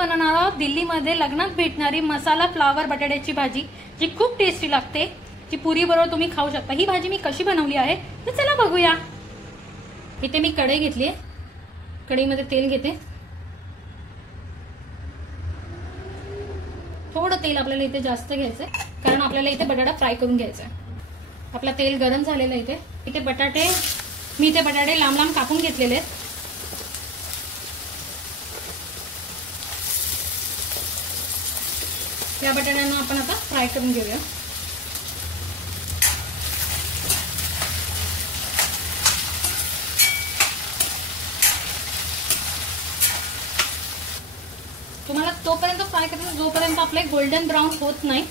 बनवणार आहोत दिल्लीमध्ये लग्नात भेटणारी मसाला फ्लावर बटाट्याची भाजी, जी खूप टेस्टी लागते, जी पुरी बरोबर तुम्ही खाऊ शकता। ही भाजी मी कशी बनवली आहे तर चला बघूया। इथे मी कढई घेतली आहे, कढईमध्ये तेल घेते। थोडं तेल आपल्याला इथे जास्त घ्यायचंय, कारण आपल्याला इथे बटाटा फ्राय करून घ्यायचा आहे। आपला तेल गरम झालेलं आहे। इथे बटाटे मी इथे बटाटे लांब लांब कापून घेतलेले आहेत। या बटाट्यांना आपण आता फ्राय करून घेऊया। तुम्हाला तोपर्यंत फ्राय करायचं जोपर्यंत आपले गोल्डन ब्राउन होत नाही।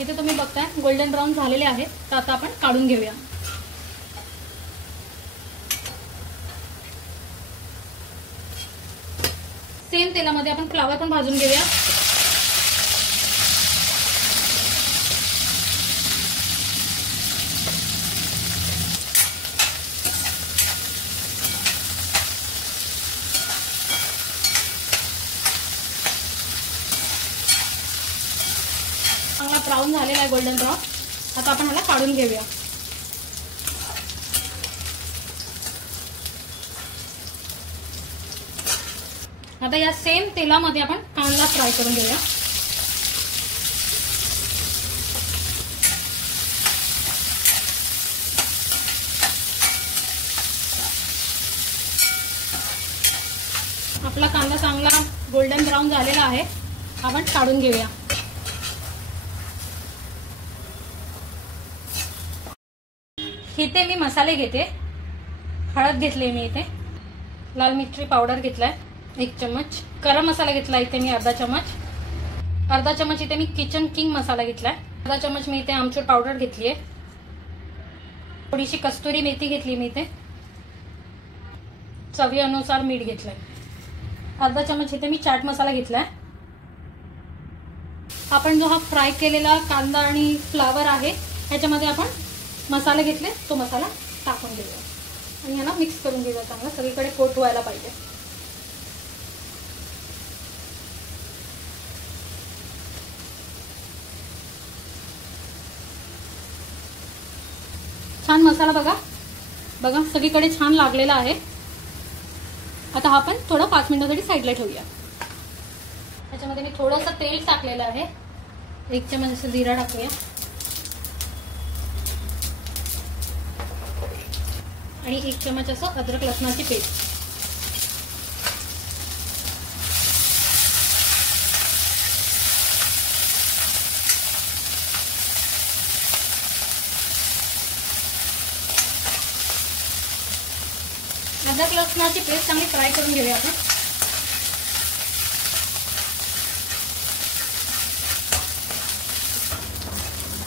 इथे तुम्ही बघताय गोल्डन ब्राउन झालेले आहेत, तर आता आपण काढून घेऊया। सेम तेलामध्ये आपण फ्लावर पण भाजून घेऊया। चांगला ब्राउन झालेला आहे, गोल्डन ब्राउन। आता आपण ह्याला काढून घेऊया। आता या सेम तेलामध्ये आपण कांदा फ्राय करून घेऊया। आपला कांदा चांगला गोल्डन ब्राउन झालेला आहे, आपण काढून घेऊया। इथे मी मसाले घेते। हळद घेतली मी, इथे लाल मिरची पावडर घेतलाय 1 चम्मच, गरम मसाला घेतला इथे मी अर्धा चम्मच इथे मी किचन किंग मसाला घेतलाय, अर्धा चम्मच मी इथे आमचूर पावडर घेतली आहे, थोडीशी कस्तुरी मेथी घेतली मी इथे, चवीनुसार मीठ घेतलंय, अर्धा चम्मच इथे मी चाट मसाला घेतलाय। आपण जो हा फ्राय केलेला कांदा आणि फ्लावर आहे ह्याच्यामध्ये आपण मसाले घेतले, तो मसाला टाकून घेऊया आणि ह्याला मिक्स करून घेऊया। चांगला सगळीकडे कोट व्हायला पाहिजे। छान मसाला बघा सगळीकडे छान लागलेला आहे। आता हा आपण थोडं 5 मिनिटांसाठी साईडला ठेवूया। त्याच्यामध्ये मी थोडंसं तेल टाकलेलं आहे, 1 चम्मच असं जिरा टाकूया आणि 1 चम्मच असं अद्रक लसणाची पेस्ट। अद्रक लसणाची पेस्ट चांगली फ्राय करून घेऊया आपण।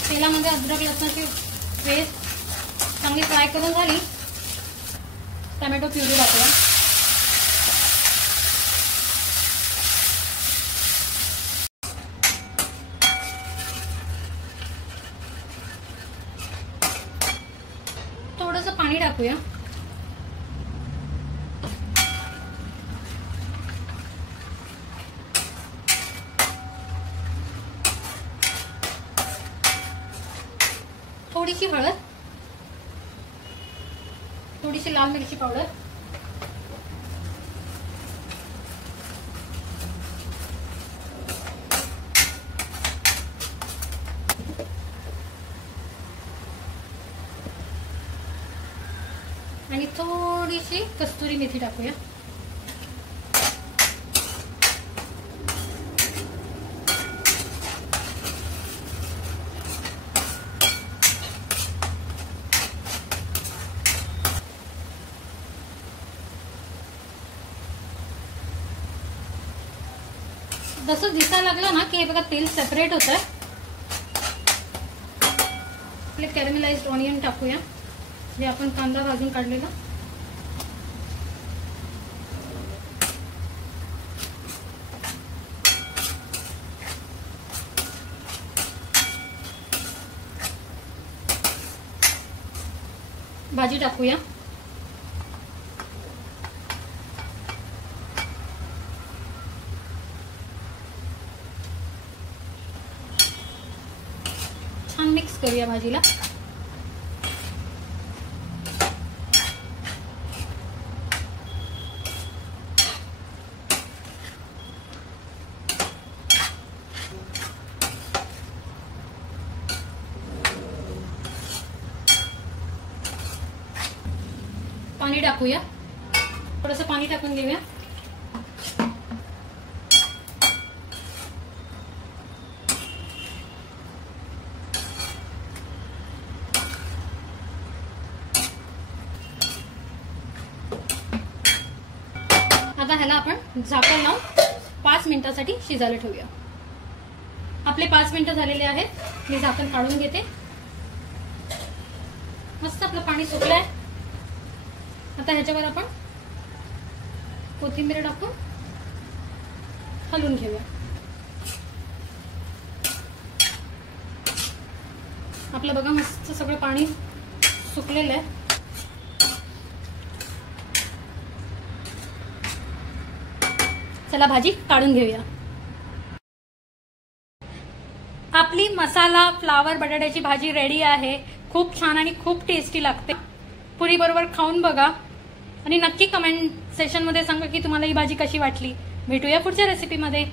तेलामध्ये अद्रक लसणाची पेस्ट चांगली फ्राय करून झाली, टोमॅटो प्युरी टाकूया। थोडंसं पाणी टाकूया। थोडीशी हळद, थोडीशी लाल मिरची पावडर, आणि थोडीशी कस्तुरी मेथी टाकूया। जसं दिसायला लागलं ना की हे बघा तेल सेपरेट होत आहे। आपले कॅरमेलाइज्ड ऑनियन टाकूया, जे आपण कांदा भाजून काढलेला। भाजी टाकूया। मिक्स करूया भाजीला. पाणी टाकूया. थोडंसं पाणी टाकून घेऊया. आता ह्याला आपण झाकण लावून 5 मिनिटांसाठी शिजायला ठेवूया. आपले 5 मिनिटं झालेले आहेत. मी झाकण काढून घेते. मस्त आपलं पाणी सुकलंय. आता ह्याच्यावर आपण कोथिंबीर टाकून हलवून घेऊया. आपलं बघा मस्त सगळं पाणी सुकलेलं आहे. चला भाजी काढून घेऊया. आपली मसाला फ्लावर बटाट्याची भाजी रेडी आहे. खूप छान आणि खूप टेस्टी लागते. पुरी बरोबर खाऊन बघा आणि नक्की कमेंट सेशन मध्ये सांगा की तुम्हाला ही भाजी कशी वाटली. भेटूया पुढच्या रेसिपीमध्ये.